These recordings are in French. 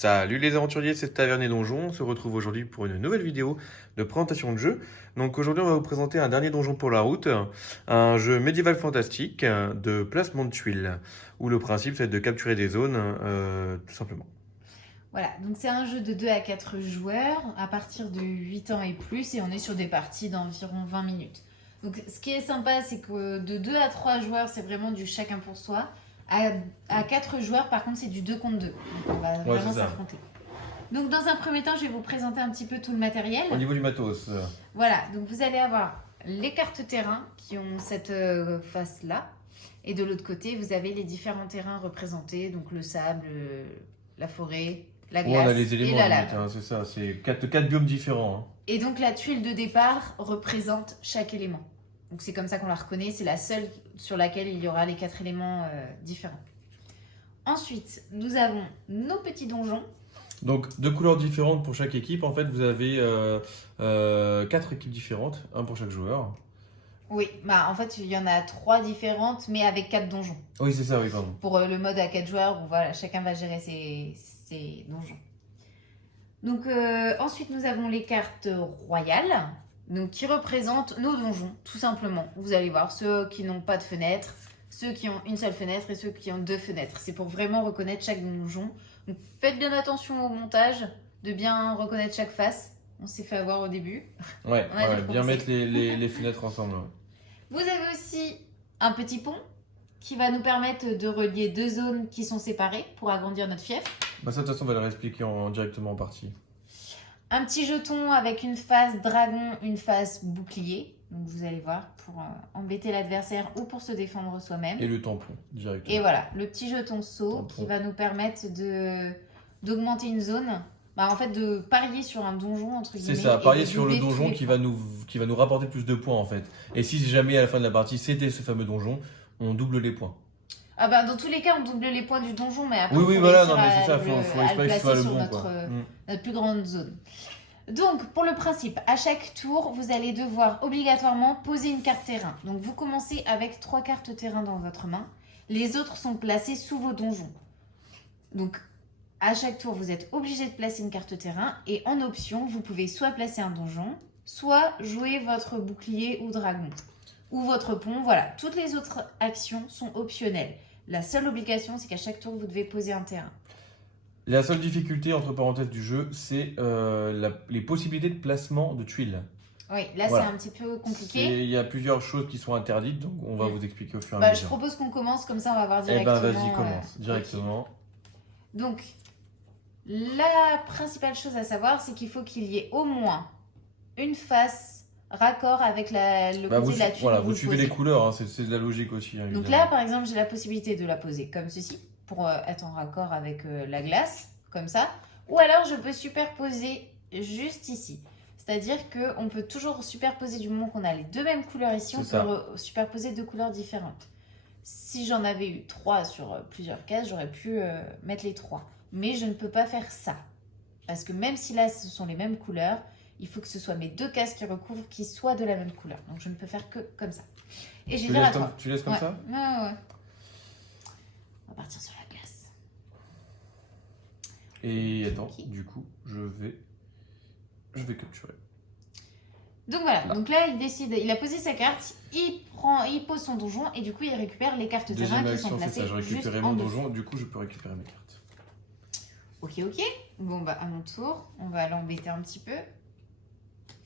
Salut les aventuriers, c'est Taverne et Donjon. On se retrouve aujourd'hui pour une nouvelle vidéo de présentation de jeu. Donc aujourd'hui, on va vous présenter un dernier donjon pour la route, un jeu médiéval fantastique de placement de tuiles, où le principe c'est de capturer des zones, tout simplement. Voilà, donc c'est un jeu de 2 à 4 joueurs à partir de 8 ans et plus et on est sur des parties d'environ 20 minutes. Donc ce qui est sympa, c'est que de 2 à 3 joueurs, c'est vraiment du chacun pour soi. À 4 joueurs, par contre, c'est du 2 contre 2. Donc on va vraiment s'affronter. Donc dans un premier temps, je vais vous présenter un petit peu tout le matériel. Au niveau du matos. Voilà, donc vous allez avoir les cartes terrain qui ont cette face-là. Et de l'autre côté, vous avez les différents terrains représentés, donc le sable, la forêt, la glace on a les éléments, et la lave. c'est ça, c'est 4 biomes différents. Et donc la tuile de départ représente chaque élément. Donc c'est comme ça qu'on la reconnaît, c'est la seule sur laquelle il y aura les 4 éléments différents. Ensuite, nous avons nos petits donjons. Donc, de couleurs différentes pour chaque équipe. En fait, vous avez 4 équipes différentes, un pour chaque joueur. Oui, bah en fait, il y en a 3 différentes, mais avec 4 donjons. Oui, c'est ça, oui, pardon. Pour le mode à 4 joueurs, où voilà, chacun va gérer ses donjons. Donc, ensuite, nous avons les cartes royales, donc, qui représentent nos donjons, tout simplement. Vous allez voir, ceux qui n'ont pas de fenêtre, ceux qui ont une seule fenêtre et ceux qui ont 2 fenêtres. C'est pour vraiment reconnaître chaque donjon. Donc, faites bien attention au montage, de bien reconnaître chaque face. On s'est fait avoir au début. Ouais, bien mettre les fenêtres ensemble. Vous avez aussi un petit pont qui va nous permettre de relier 2 zones qui sont séparées pour agrandir notre fief. Bah ça, de toute façon, on va leur expliquer directement en partie. Un petit jeton avec une face dragon, une face bouclier. Donc vous allez voir, pour embêter l'adversaire ou pour se défendre soi-même. Et le tampon, directement. Et voilà, le petit jeton saut qui va nous permettre d'augmenter une zone. Bah, en fait, de parier sur un donjon, entre guillemets. C'est ça, parier sur le donjon qui va nous rapporter plus de points, en fait. Et si jamais, à la fin de la partie, c'était ce fameux donjon, on double les points. Ah bah, dans tous les cas, on double les points du donjon, mais après, oui, voilà, non, mais c'est ça, faut espérer que ce soit le bon, notre plus grande zone. Donc, pour le principe, à chaque tour, vous allez devoir obligatoirement poser une carte terrain. Donc, vous commencez avec 3 cartes terrain dans votre main. Les autres sont placées sous vos donjons. Donc, à chaque tour, vous êtes obligé de placer une carte terrain. Et en option, vous pouvez soit placer un donjon, soit jouer votre bouclier ou dragon. Ou votre pont, voilà. Toutes les autres actions sont optionnelles. La seule obligation, c'est qu'à chaque tour, vous devez poser un terrain. La seule difficulté, entre parenthèses, du jeu, c'est les possibilités de placement de tuiles. Oui, là, voilà. C'est un petit peu compliqué. Il y a plusieurs choses qui sont interdites, donc on va vous expliquer au fur et à mesure. Je propose qu'on commence, comme ça, on va voir directement. Eh ben, vas-y, commence, directement. Okay. Donc, la principale chose à savoir, c'est qu'il faut qu'il y ait au moins une face raccord avec le côté de la tuile. Voilà, vous suivez les couleurs, hein, c'est de la logique aussi. Hein, donc là, par exemple, j'ai la possibilité de la poser comme ceci, pour être en raccord avec la glace, comme ça. Ou alors, je peux superposer juste ici. C'est-à-dire qu'on peut toujours superposer du moment qu'on a les 2 mêmes couleurs ici, on peut superposer 2 couleurs différentes. Si j'en avais eu 3 sur plusieurs cases, j'aurais pu mettre les 3. Mais je ne peux pas faire ça. Parce que même si là, ce sont les mêmes couleurs, il faut que ce soit mes 2 cases qui recouvrent qui soient de la même couleur. Donc, je ne peux faire que comme ça. Et je vais dire à toi. Tu laisses comme ça ? Ouais. On va partir sur la glace. Et attends, du coup, je vais capturer. Donc voilà, donc là il a posé sa carte, il pose son donjon et du coup il récupère les cartes terrain qui sont placées. Je récupère mon donjon, du coup je peux récupérer mes cartes. Ok. Bon bah à mon tour, on va l'embêter un petit peu.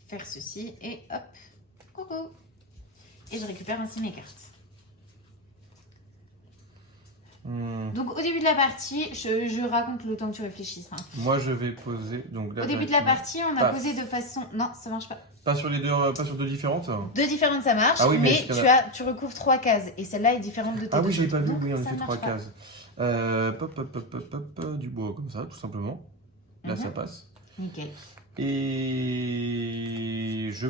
Faire ceci et hop, coucou. Et je récupère ainsi mes cartes. Donc au début de la partie, je raconte le temps que tu réfléchisses. Hein. Moi je vais poser. Donc là, au début de la partie, on a posé de façon. Non, ça marche pas. Pas sur 2 différentes. 2 différentes ça marche, mais tu recouvres 3 cases et celle-là est différente de tes 2. Ah oui, j'ai pas vu, oui, on a fait 3 cases. Du bois comme ça, tout simplement. Là ça passe. Nickel. Et je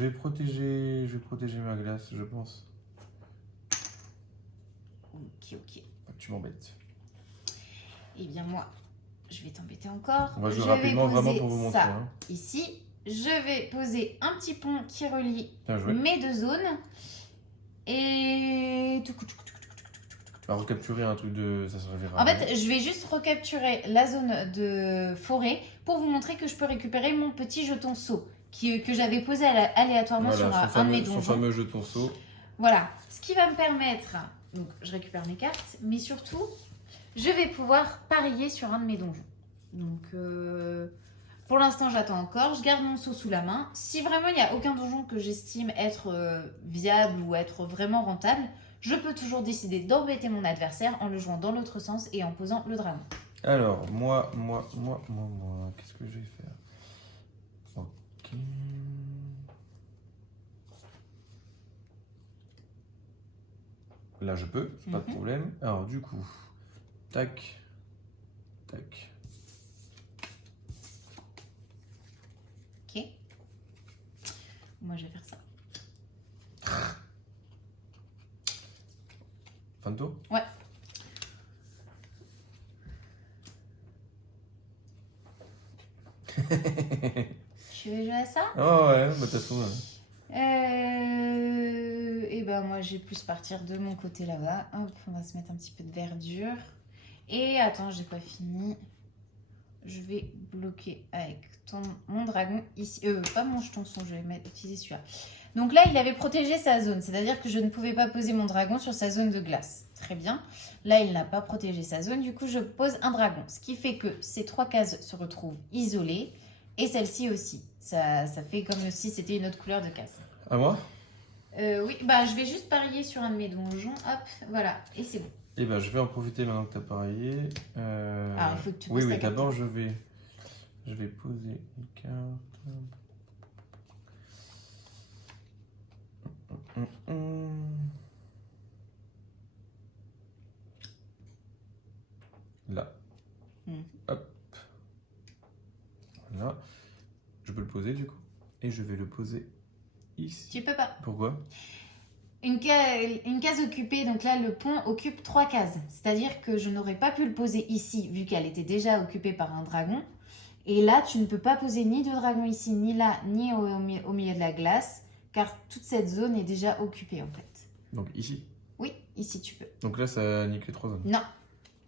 vais protéger ma glace, je pense. Ok. Tu m'embêtes. Eh bien moi, je vais t'embêter encore. On va jouer rapidement vraiment pour vous montrer. Ça, ici, je vais poser un petit pont qui relie mes 2 zones. Et Tu vas recapturer un truc de... Ça servira En à rien. fait, je vais juste recapturer la zone de forêt pour vous montrer que je peux récupérer mon petit jeton saut que j'avais posé aléatoirement Voilà, sur un de mes son donjons. fameux jeton saut. Voilà, ce qui va me permettre, donc je récupère mes cartes, mais surtout, je vais pouvoir parier sur un de mes donjons. Donc, pour l'instant, j'attends encore, je garde mon saut sous la main. Si vraiment il n'y a aucun donjon que j'estime être viable ou être vraiment rentable, je peux toujours décider d'embêter mon adversaire en le jouant dans l'autre sens et en posant le dragon. Alors, moi, qu'est-ce que je vais faire? Ok. Là, je peux, pas de problème. Alors, du coup, tac, tac. Ok. Moi, je vais faire ça. Fin de tour? Ouais. Je vais jouer à ça? Oh ouais, bah de toute façon. Et ben moi je vais plus partir de mon côté là-bas. Hop, on va se mettre un petit peu de verdure. Et attends, j'ai pas fini. Je vais bloquer avec mon dragon ici. Pas mon jeton son, je vais utiliser celui-là. Donc là, il avait protégé sa zone, c'est-à-dire que je ne pouvais pas poser mon dragon sur sa zone de glace. Très bien. Là, il n'a pas protégé sa zone, du coup, je pose un dragon. Ce qui fait que ces 3 cases se retrouvent isolées et celle-ci aussi. Ça fait comme si c'était une autre couleur de case. À moi? Oui, bah je vais juste parier sur un de mes donjons. Hop, voilà, et c'est bon. Et ben, je vais en profiter maintenant que tu as parié. Alors, il faut que tu Oui, poses oui, ta carte. d'abord, je vais poser une carte. Là. Hop. Voilà. Je peux le poser du coup. Et je vais le poser ici. Tu peux pas. Pourquoi? Une case occupée, donc là le pont occupe 3 cases. C'est-à-dire que je n'aurais pas pu le poser ici vu qu'elle était déjà occupée par un dragon. Et là tu ne peux pas poser ni de dragon ici, ni là, ni au milieu de la glace. Car toute cette zone est déjà occupée en fait. Donc ici? Oui, ici tu peux. Donc là ça nique les 3 zones? Non,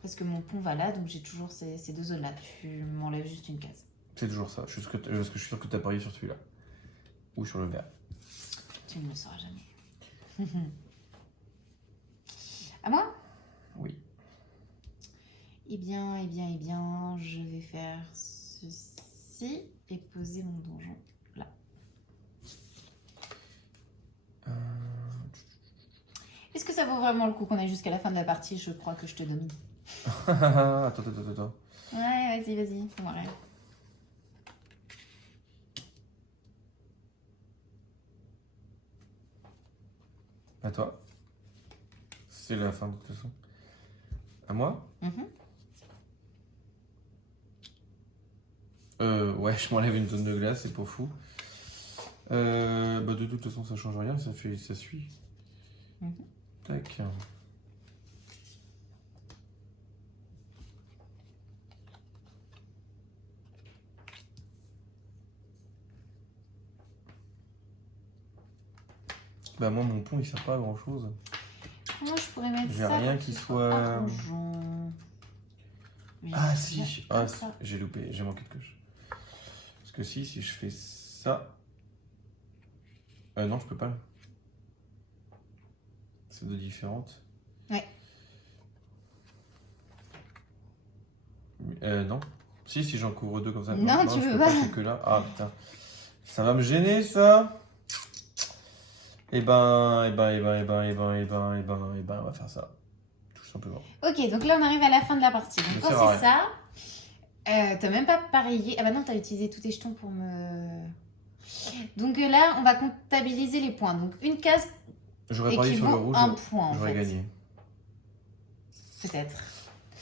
parce que mon pont va là, donc j'ai toujours ces 2 zones-là. Tu m'enlèves juste une case. C'est toujours ça, parce que je suis sûr que tu as parié sur celui-là. Ou sur le vert. Tu ne le sauras jamais. À moi? Oui. Eh bien, je vais faire ceci et poser mon donjon là. Est-ce que ça vaut vraiment le coup qu'on aille jusqu'à la fin de la partie? Je crois que je te domine. Attends. Ouais, vas-y, fais-moi rien. À toi. C'est la fin de toute façon. À moi? Ouais, je m'enlève une zone de glace, c'est pas fou. Bah de toute façon, ça change rien, ça suit. Tac. Bah moi, mon pont, il sert pas à grand chose. Moi, je pourrais mettre J'ai ça. rien qui soit... Ah si, j'ai loupé, j'ai manqué de coche. Parce que si je fais ça... non, je peux pas. C'est deux différentes. Ouais. Non. Si j'en couvre 2 comme ça. Non, tu je peux pas. pas. C'est que là. Ah putain. Ça va me gêner ça. Et ben, on va faire ça. Tout simplement. Ok, donc là on arrive à la fin de la partie. Donc Ça quand sert à c'est ça, t'as même pas parié. Ah bah non, t'as utilisé tous tes jetons pour me... Donc là, on va comptabiliser les points. Donc une case J'aurais parié sur le rouge, un point en j'aurais fait. gagné. Peut-être.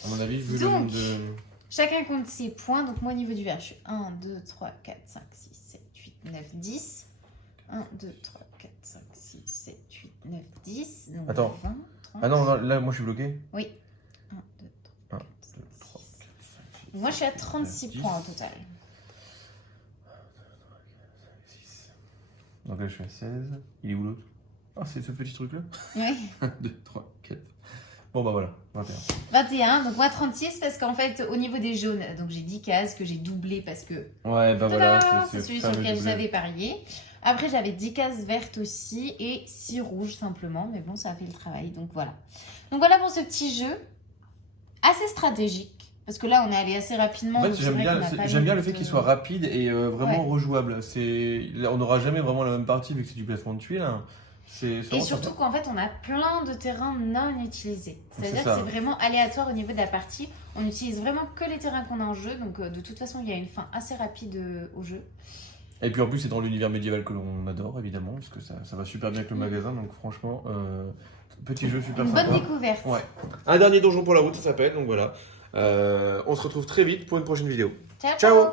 À mon avis, vu Donc, le nombre de... Chacun compte ses points. Donc moi au niveau du vert, je suis 1, 2, 3, 4, 5, 6, 7, 8, 9, 10. 1, 2, 3, 4, 5, 6, 7, 8, 9, 10. Donc Attends. 20, 30. Ah non, là, moi je suis bloqué. Oui. 1, 2, 3, 4, 5, 6. Moi je suis à 36 points au total. Donc là je suis à 16. Il est où l'autre? Ah, c'est ce petit truc là. Oui. 1, 2, 3, 4. Bon bah voilà, 21. 21, donc moi 36 parce qu'en fait au niveau des jaunes, donc j'ai 10 cases que j'ai doublé parce que Ouais, bah tada, voilà, c'est celui sur lequel j'avais parié. Après j'avais 10 cases vertes aussi et 6 rouges simplement, mais bon ça a fait le travail, donc voilà. Donc voilà pour ce petit jeu, assez stratégique, parce que là on est allé assez rapidement. En fait, donc c'est vrai qu'on n'a pas j'aime bien mis le fait de- qu'il soit rapide et vraiment Ouais. rejouable. On n'aura jamais vraiment la même partie vu que c'est du placement de tuiles, hein. C'est Et vraiment surtout sympa. qu'en fait, on a plein de terrains non utilisés. C'est-à-dire C'est que ça. c'est vraiment aléatoire au niveau de la partie. On n'utilise vraiment que les terrains qu'on a en jeu. Donc, de toute façon, il y a une fin assez rapide au jeu. Et puis en plus, c'est dans l'univers médiéval que l'on adore, évidemment, parce que ça va super bien avec le magasin. Donc franchement, petit jeu super Une sympa. bonne découverte. Ouais. Un dernier donjon pour la route, ça s'appelle. Donc voilà. On se retrouve très vite pour une prochaine vidéo. Ciao, Ciao! ciao.